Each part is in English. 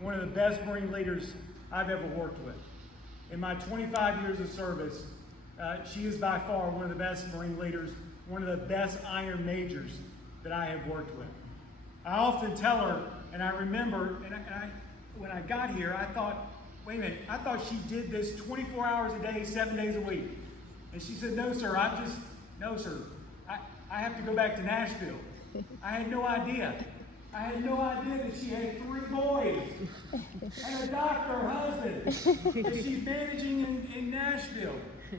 one of the best Marine leaders I've ever worked with. In my 25 years of service, she is by far one of the best Marine leaders, one of the best Iron Majors that I have worked with. I often tell her, and I remember, when I got here, I thought, wait a minute, I thought she did this 24 hours a day, 7 days a week. And she said, no, sir, no, sir, I have to go back to Nashville. I had no idea. I had no idea that she had 3 boys and a doctor, her husband, that she's managing in Nashville.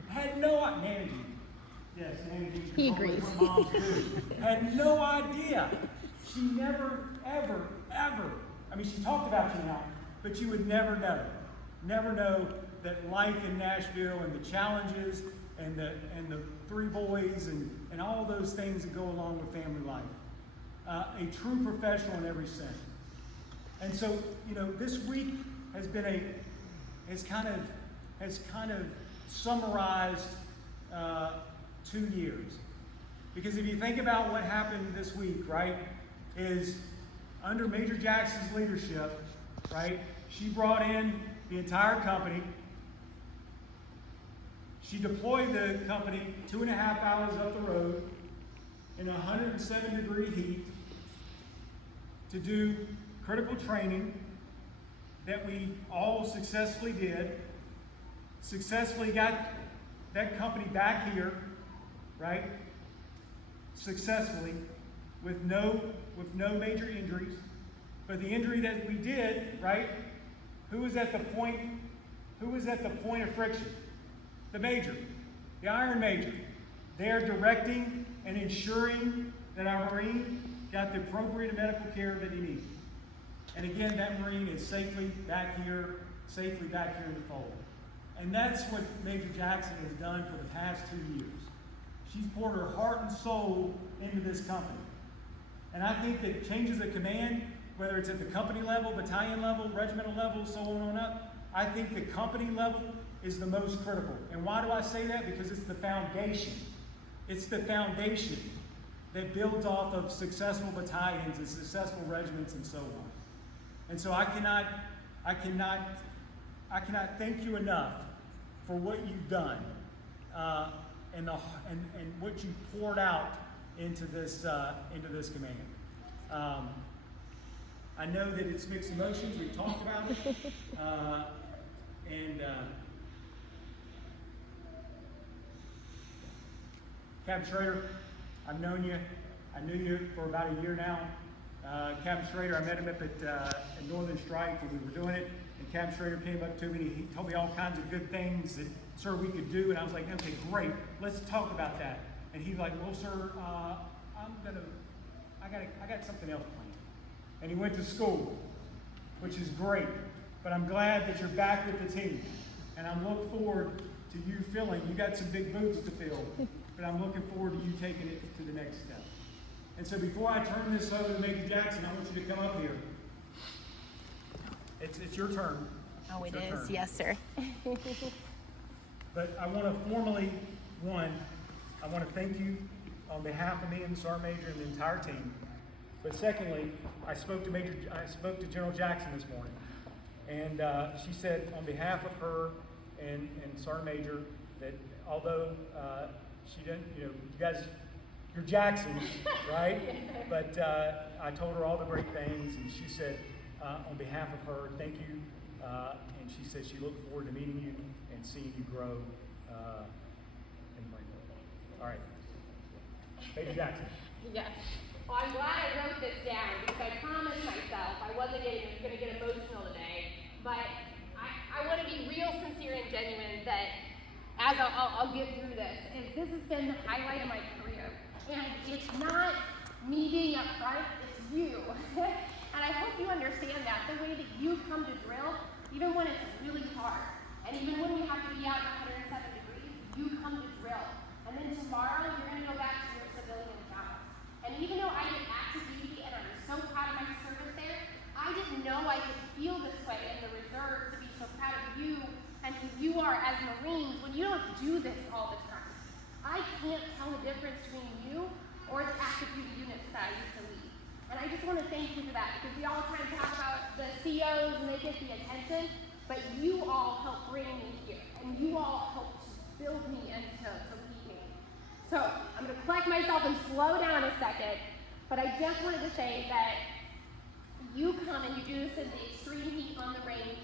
Had no idea. Managing. Yes, managing. He agrees. What moms do. Had no idea. She never, ever, I mean, she talked about you now, but you would never know that life in Nashville and the challenges and the 3 boys and all those things that go along with family life. A true professional in every sense. And so, you know, this week has been has kind of summarized 2 years. Because if you think about what happened this week, right, is under Major Jackson's leadership, right, she brought in the entire company. She deployed the company 2.5 hours up the road in 107-degree heat to do critical training that we all successfully did, successfully got that company back here, right, successfully, with no major injuries. But the injury that we did, right, who was at the point of friction? The major, the Iron Major. They're directing and ensuring that our Marine got the appropriate medical care that he needed. And again, that Marine is safely back here in the fold. And that's what Major Jackson has done for the past 2 years. She's poured her heart and soul into this company. And I think that changes of command, whether it's at the company level, battalion level, regimental level, so on up, I think the company level is the most critical. And why do I say that? Because it's the foundation. It's the foundation that builds off of successful battalions and successful regiments and so on. And so I cannot thank you enough for what you've done and what you poured out into this command. I know that it's mixed emotions. We've talked about it, Captain Schrader, I've known you. I knew you for about a year now. Captain Schrader, I met him up at Northern Strike when we were doing it, and Captain Schrader came up to me and he told me all kinds of good things that, sir, we could do, and I was like, okay, great, let's talk about that. And he's like, well, sir, I got something else planned. And he went to school, which is great, but I'm glad that you're back with the team, and I'm looking forward to you you got some big boots to fill, but I'm looking forward to you taking it to the next step. And so before I turn this over to Major Jackson, I want you to come up here. It's your turn. Oh, it's it is. Turn. Yes, sir. But I want to formally, I want to thank you on behalf of me and the Sergeant Major and the entire team. But secondly, I spoke to General Jackson this morning, and she said on behalf of her and Sergeant Major that although she didn't, you guys, you're Jacksons, right? But I told her all the great things, and she said on behalf of her, thank you. And she said she looked forward to meeting you and seeing you grow in the Marine Corps. All right. Major Jackson. Yes. Well, I'm glad I wrote this down because I promised myself I wasn't going to get emotional today. But I want to be real, sincere, and genuine that as I'll get through this. And this has been the highlight of my career. And it's not me being up front, it's you. And I hope you understand that, the way that you come to drill, even when it's really hard, and even when you have to be out in 107 degrees, you come to drill. And then tomorrow, you're going to go back to your civilian jobs. And even though I did active duty, and I'm so proud of my service there, I didn't know I could feel this way in the reserve, to be so proud of you and who you are as Marines when you don't do this all the time. I can't tell the difference between you or the active duty units that I used to lead. And I just want to thank you for that, because we all kind of talk about this COs and they get the attention, but you all helped bring me here, and you all helped to build me and to lead me. So I'm going to collect myself and slow down a second, but I just wanted to say that you come and you do this in the extreme heat on the range.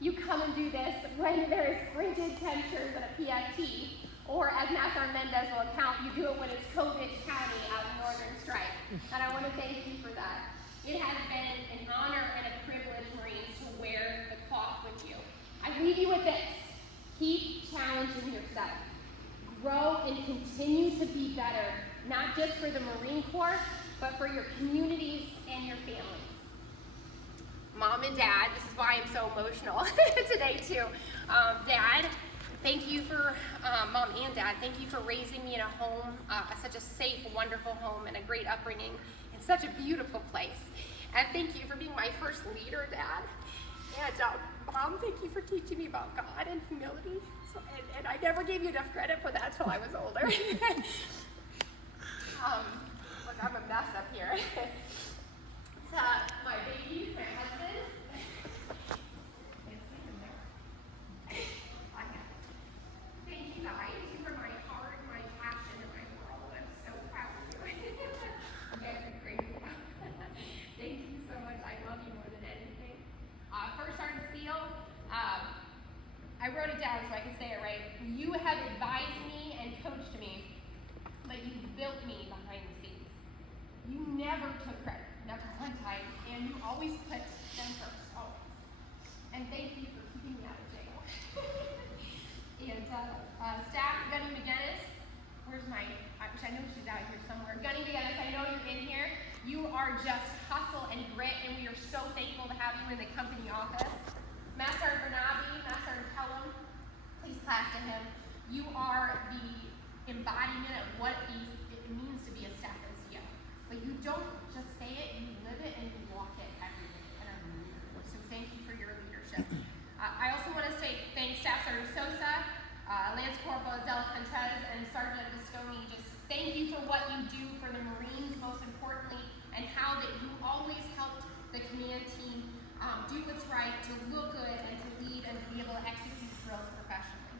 You come and do this when there's frigid temperatures at a PFT, or as Master Mendez will account, you do it when it's COVID County out in Northern Strike. And I want to thank you for that. It has been an honor and a privilege, Marines, to wear the cloth with you. I leave you with this. Keep challenging yourself. Grow and continue to be better, not just for the Marine Corps, but for your communities and your families. Mom and Dad, this is why I'm so emotional today too. Dad, thank you for, Mom and Dad, thank you for raising me in a home, such a safe, wonderful home and a great upbringing in such a beautiful place. And thank you for being my first leader, Dad. And Mom, thank you for teaching me about God and humility. And I never gave you enough credit for that until I was older. Look, I'm a mess up here. My babies, my husband. Thank you guys. You are my heart, my passion, and my world. I'm so proud of you. You guys are crazy. Thank you so much. I love you more than anything. First Sergeant Steele, I wrote it down so I can say it right. You have advised me and coached me, but you built me behind the scenes. You never took credit, never one time, and you always put them first, always. And thank you for keeping me out of jail. And staff, Gunny McGinnis, where's my, which I know she's out here somewhere. Gunny McGinnis, I know you're in here. You are just hustle and grit, and we are so thankful to have you in the company office. Master Bernabe, Master Pelham, please clap to him. You are the embodiment of what it means to be a staff NCO. But you don't just say it, you live it and you walk it every day and are a leader. So thank you for your leadership. I also want to say thanks Staff Sergeant Sosa, Lance Corporal Della Contez, and Sergeant Visconi. Just thank you for what you do for the Marines, most importantly, and how that you always helped the command team do what's right, to look good, and to lead, and to be able to execute drills professionally.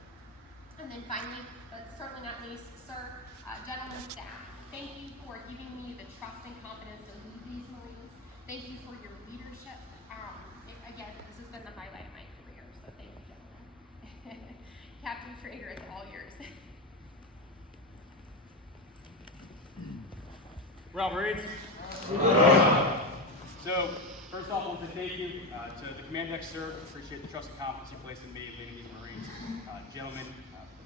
And then finally, but certainly not least, sir, gentlemen, staff, thank you for giving me the trust and confidence to lead these Marines. Thank you for your leadership. Again, this has been the highlight of my career, so thank you, gentlemen. Captain Traeger, it's all yours. We're all Marines. So, first off, I want to thank you to the command deck, sir. Appreciate the trust and confidence you placed in me and leading these Marines. Gentlemen,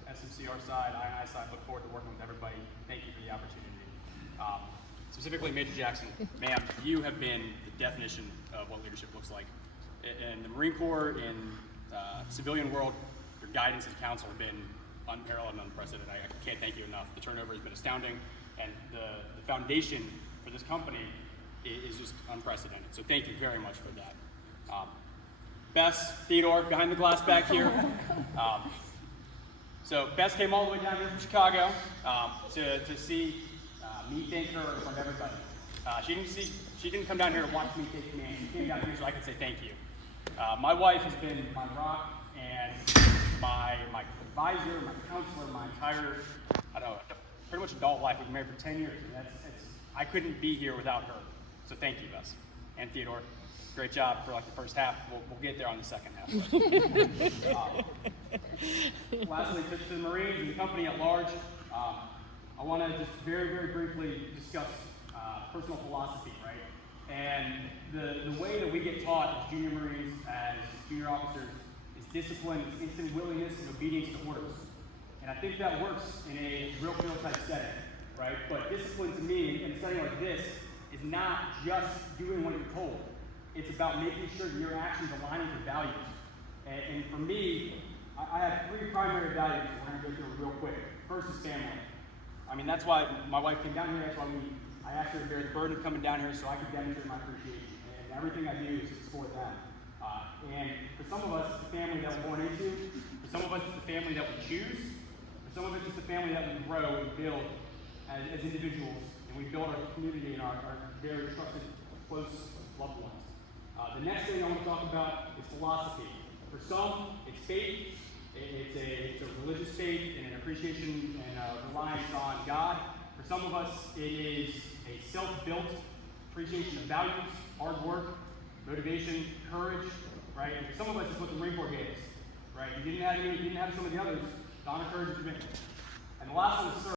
SMC, our side, I side, look forward to working with everybody. Thank you for the opportunity. Specifically, Major Jackson, ma'am, you have been the definition of what leadership looks like. In the Marine Corps, in civilian world, your guidance and counsel have been unparalleled and unprecedented. I can't thank you enough. The turnover has been astounding, and the foundation for this company is just unprecedented. So thank you very much for that. Bess, Theodore, behind the glass back here. So Bess came all the way down here from Chicago to see me thank her in front of everybody. She didn't come down here to watch me take command. She came down here so I could say thank you. My wife has been my rock and my advisor, my counselor, my entire, pretty much adult life. We've been married for 10 years, and I couldn't be here without her. So thank you, Bess. And Theodore, great job for like the first half. We'll get there on the second half. Lastly, to the Marines and the company at large, I want to just very, very briefly discuss personal philosophy, right? And the way that we get taught as junior Marines, as junior officers, is discipline, instant willingness, and obedience to orders. And I think that works in a real field type setting, right? But discipline to me, in a setting like this, is not just doing what you're told. It's about making sure that your actions align with your values. And for me, I have three primary values that we're going to go through real quick. First is family. I mean, that's why my wife came down here. That's why I asked her to bear the burden of coming down here so I could demonstrate my appreciation. And everything I do is for them. And for some of us, it's the family that we're born into. For some of us, it's the family that we choose. For some of us, it's the family that we grow and build as individuals. And we build our community and our very trusted, close loved ones. The next thing I want to talk about is philosophy. For some, it's faith. It's a religious faith and an appreciation and reliance on God. For some of us, it is a self-built appreciation of values, hard work, motivation, courage, right? And for some of us, it's what the Marine Corps gave us, right? You didn't have some of the others, honor, courage, and commitment. And the last one is service.